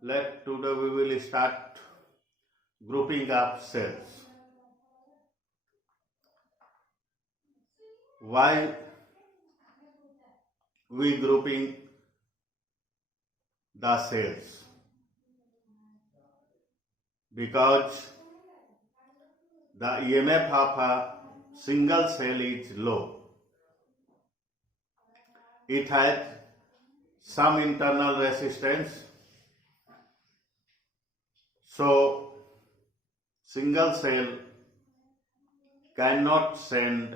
Today we will start grouping up cells. Why we grouping the cells? Because the EMF of a single cell is low. It has some internal resistance. So single cell cannot send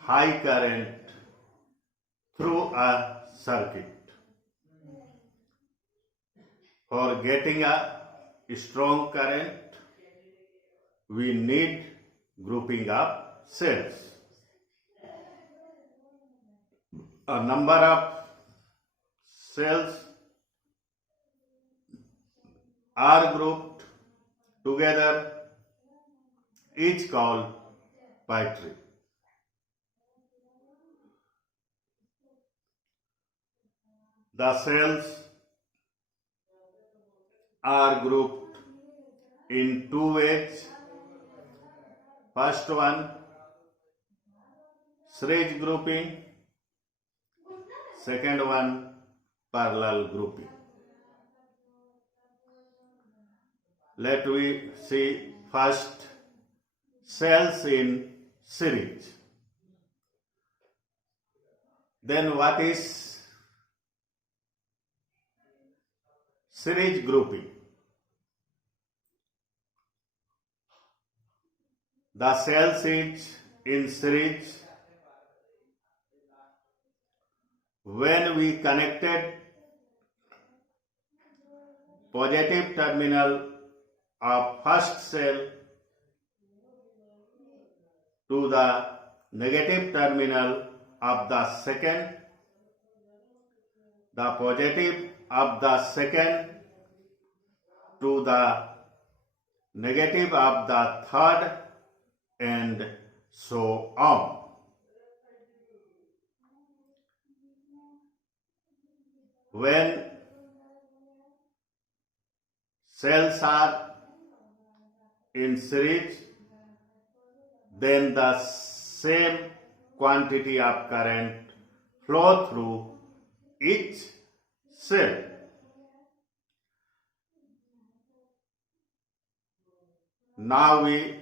high current through a circuit. For getting a strong current, we need grouping up cells. A number of cells are grouped together, each called battery. The cells are grouped in two ways. First one, series grouping. Second one, parallel grouping. Let we see first cells in series. Then what is series grouping? The cells is in series when we connected positive terminal of first cell to the negative terminal of the second, the positive of the second to the negative of the third, and so on. When cells are in series, then the same quantity of current flow through each cell. Now we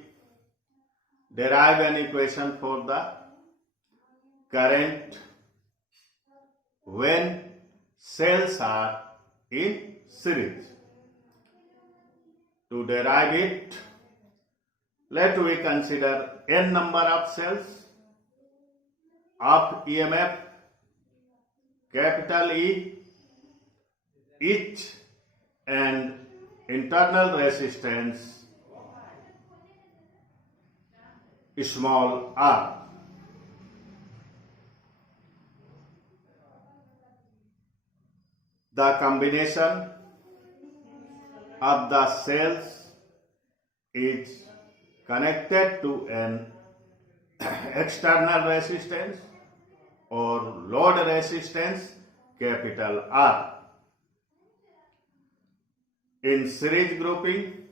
derive an equation for the current when cells are in series. To derive it, let we consider n number of cells of EMF capital E, each and internal resistance small r. The combination of the cells is connected to an external resistance or load resistance capital R. In series grouping,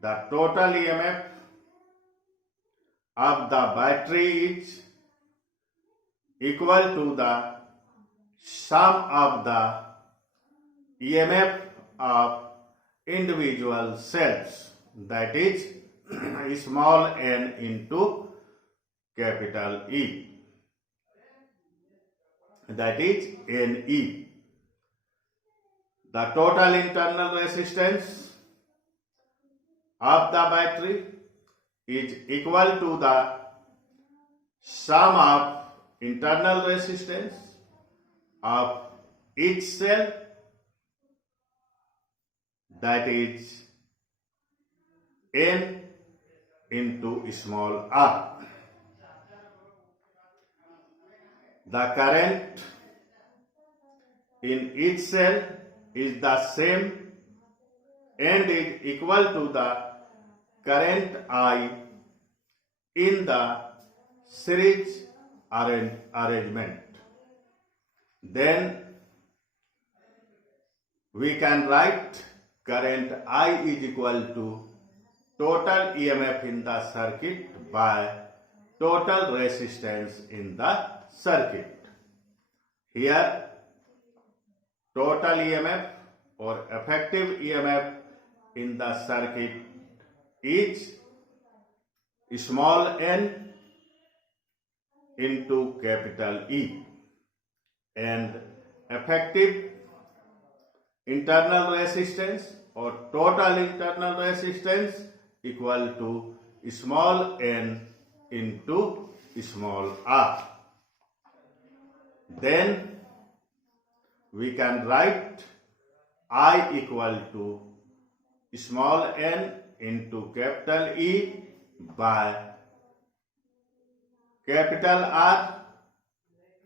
the total EMF of the battery is equal to the sum of the EMF of individual cells, that is small n into capital E, that is Ne. The total internal resistance of the battery is equal to the sum of internal resistance of each cell, that is N into small r. The current in each cell is the same and is equal to the current I in the series arrangement. Then we can write current I is equal to total EMF in the circuit by total resistance in the circuit. Here, total EMF or effective EMF in the circuit is small n into capital E, and effective internal resistance or total internal resistance equal to small n into small r. Then we can write I equal to small n into capital E by capital R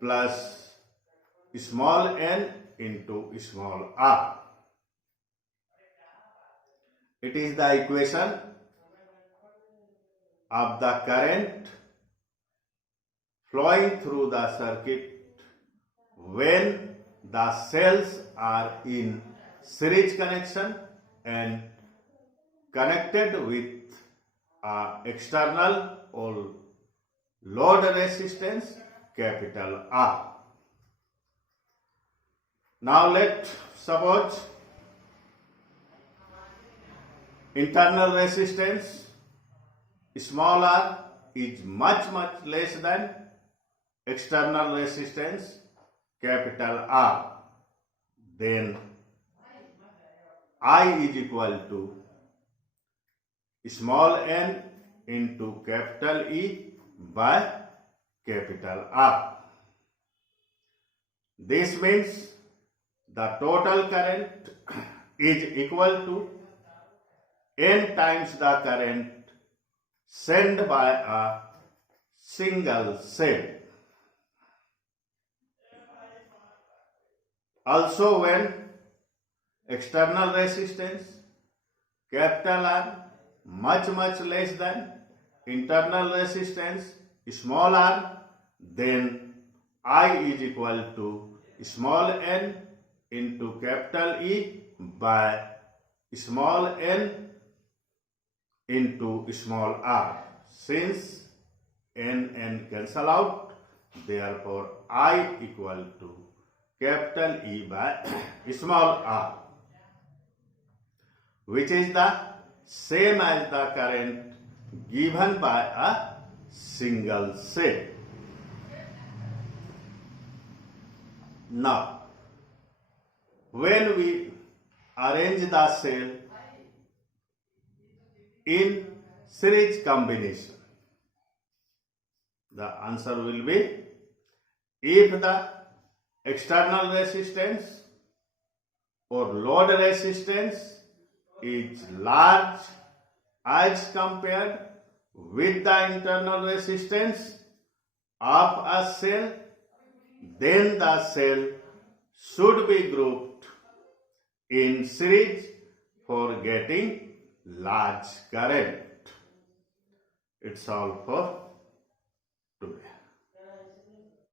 plus small n into small r. It is the equation of the current flowing through the circuit when the cells are in series connection and connected with external or load resistance capital R. Now let suppose internal resistance small r is much less than external resistance capital R. Then I is equal to small n into capital E by capital R. This means the total current is equal to n times the current sent by a single cell. Also, when external resistance capital R much less than internal resistance small r, then I is equal to small n into capital E by small n into small r. Since n cancel out, therefore I equal to capital E by small r, which is the same as the current given by a single cell. Now, when we arrange the cell in series combination, the answer will be if the external resistance or load resistance is large as compared with the internal resistance of a cell, then the cell should be grouped in series for getting large current. It's all for today.